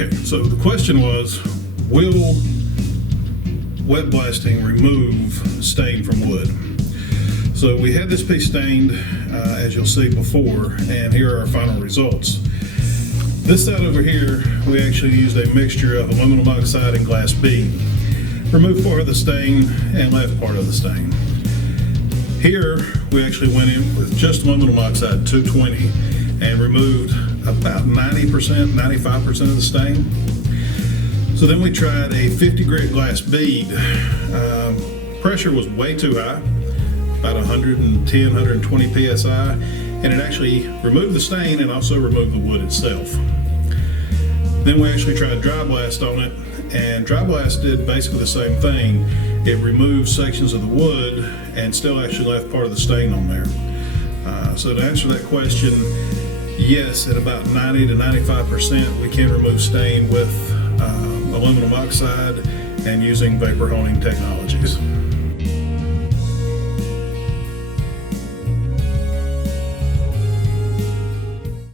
Okay, so the question was, will wet blasting remove stain from wood? So we had this piece stained, as you'll see before, and here are our final results. This side over here, we actually used a mixture of aluminum oxide and glass bead. Removed part of the stain and left part of the stain. Here, we actually went in with just aluminum oxide 220 and removed about 90%, 95% of the stain. So then we tried a 50 grit glass bead. Pressure was way too high, about 110, 120 psi, and it actually removed the stain and also removed the wood itself. Then we actually tried dry blast on it, and dry blast did basically the same thing. It removed sections of the wood and still actually left part of the stain on there. So to answer that question, yes, at about 90 to 95% we can remove stain with aluminum oxide and using vapor honing technologies.